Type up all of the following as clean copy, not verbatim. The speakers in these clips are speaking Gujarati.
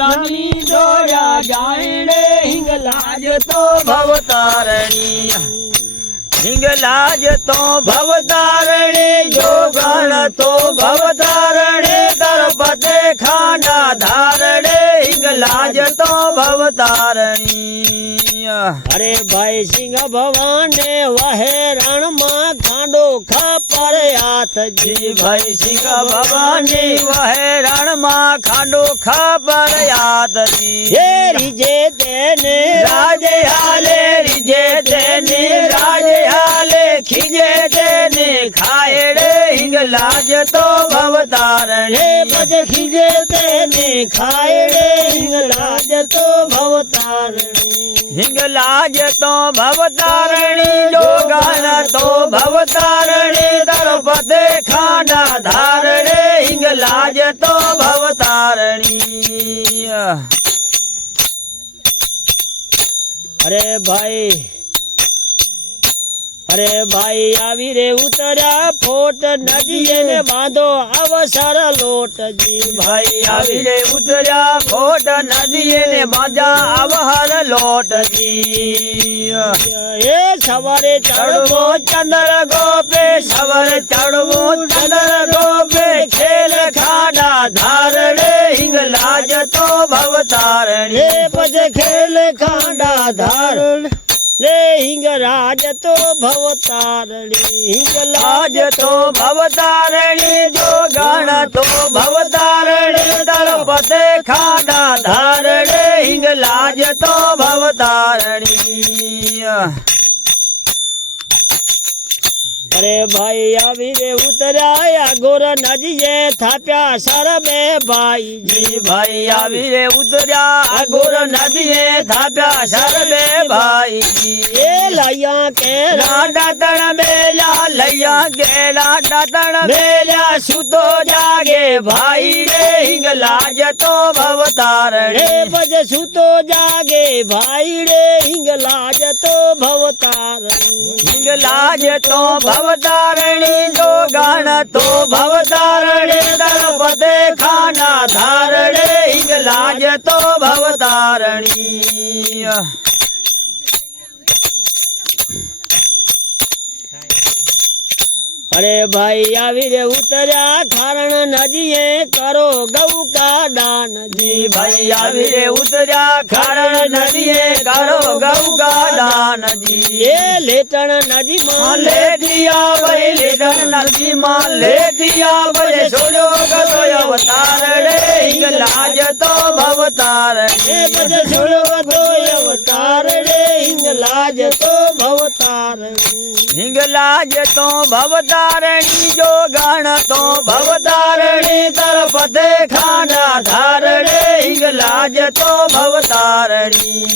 રાની દોડા જાણે હિંગલાજ તો ભવતારણી હિંગલાજ તો ભવતારણી જોગણ તો ભવતારણી દરપતે ખાંડા ધારણે હિંગલાજ તો ભવતારણી અરે ભાઈ સિંહ ભવાન ને વહે રણ માં ખાંડો ખાપર હાથજી ભાઈ સિંહ ભવાન ની વહે રણ માં ખાંડો ખાપર હાથજી હે રીજે તેને રાજે હાલે રીજે તેને રાજે હાલે ખીજે તેને ખાયડે હિંગલાજ તો ભવતારણી પછી ખીજે તેને ખાયડે હિંગલાજ તો ભવતારણી હિંગલાજ તો ભવતારણી જોગણ તો ભવતારણી દરપતે ખાંડા ધારણે હિંગલાજ તો ભવતારણી અરે ભાઈ આવી રે ઉતર્યા ફોટ નદીએ ને બાંધો અવસર લોટજી ભાઈ આવી રે ઉતર્યા ફોટ નદીએ ને બાંધા અવહર લોટજી એ સવારે ચડવો ચંદ્ર ગોપે સવારે ચડવો ચંદ્ર ગોપે ખેલ ખાડા ધારણે હિંગલાજ તો ભવતારણી પછી ખેલ ખાડા ધારણે રે હિંગરાજ તો ભવતારણી હિંગલાજ તો ભવતારણી જોગણ તો ભવતારણી દરપતે ખાંડા ધારણે હિંગલાજ તો ભવતારણી અરે ભાઈ આવી રે ઉતર્યા ગોર નજીએ થાપ્યા સરબે ભાઈજી ભાઈ આવી રે ઉતર્યા ગોર નજીએ થાપ્યા સરબે ભાઈજી એ લૈયા કે દાતણ મેલ્યા લૈયા કે દાતણ મેલ્યા સુતો જાગે ભાઈ રે હિંગલાજ તો ભવતારણી પછી સુતો જાગે ભાઈ રે હિંગલાજ તો ભવતારણી હિંગલાજ તો ભવતારણી જોગણ તો ભવતારણી દરપતે ખાંડા ધારણે હિંગલાજ તો ભવતારણી અરે ભાઈ આવી રે ઉતર્યા ખારણ નજીએ કરો ગૌ કા દાનજી ભાઈ આવી રે ઉતર્યા ખારણ નજીએ કરો ગૌ કા દાનજી એ લેટણ નદી માં લેટિયા ભાઈ લેટણ નદી માં લેટિયા ભાઈ સોજો ગતો અવતારણે હિંગલાજ તો ભવતારણી પછી સોજો ગતો અવતારણે હિંગલાજ તો ભવતારણી હિંગલાજ તો ભવતારણી જોગણ તો ભવતારણી તરપતે ખાંડા ધારણે હિંગલાજ તો ભવતારણી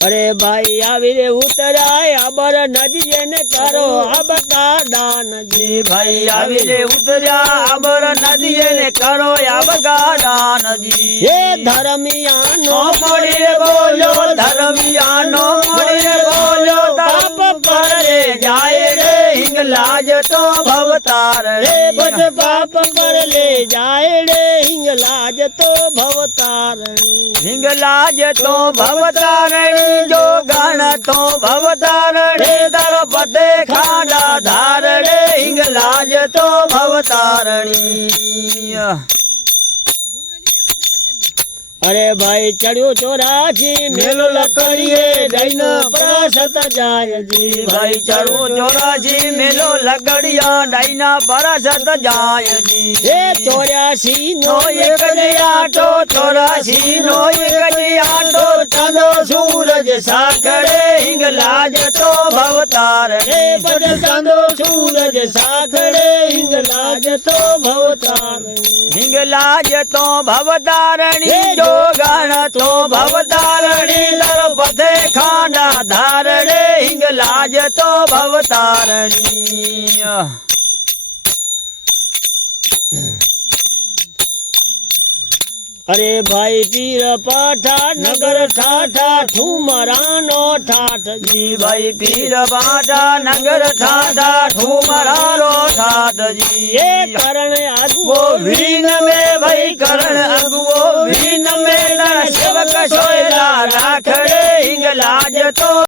અરે ભાઈ આવી રે ઉતરાય અબર નજીએ ને કરો અબકા દાનજી ભાઈ આવી રે ઉતર્યા અબર નજીએ ને કરો અબકા દાનજી હે ધર્મિયાનો મળી બોલો ધર્મિયાનો મળી બોલો તાપ કરે જાય રે હિંગલાજ તો ભવતારણી બજ પાપ પર લે જાય રે હિંગલાજ તો ભવતારણી હિંગલાજ તો ભવતારણી જોગણ તો ભવતારણી દરપતે ખાંડા ધારણે હિંગલાજ તો ભવતારણી અરે ભાઈ ચડ્યો ચોરાજી મેલો લકડીએ દૈન પરસત જાયજી ભાઈ ચડ્યો ચોરાજી મેલો લકડિયા દૈન પરસત જાયજી એ 84 નો એક આટો 84 નો એક આટો ચાંદો સૂરજ સાખડે હિંગલાજ તો ભવતારણી બજ ચાંદો સૂરજ સાખડે હિંગલાજ તો ભવતારણી હિંગલાજ તો ભવતારણી જોગણ તો ભવતારણી દરપતે ખાંડા ધારણે હિંગલાજ તો ભવતારણી અરે ભાઈ પીર પાઠા નગર ઠાઠા ઠુમરાનો ઠાઠ જી ભાઈ પીર પાઠા નગર ઠાઠા ઠુમરાનો ઠાઠ જી એ કરણ આગવો વીન મે ભાઈ કરણ આગવો વીન મે સેવક સોયલા રાખડે હિંગલાજ તો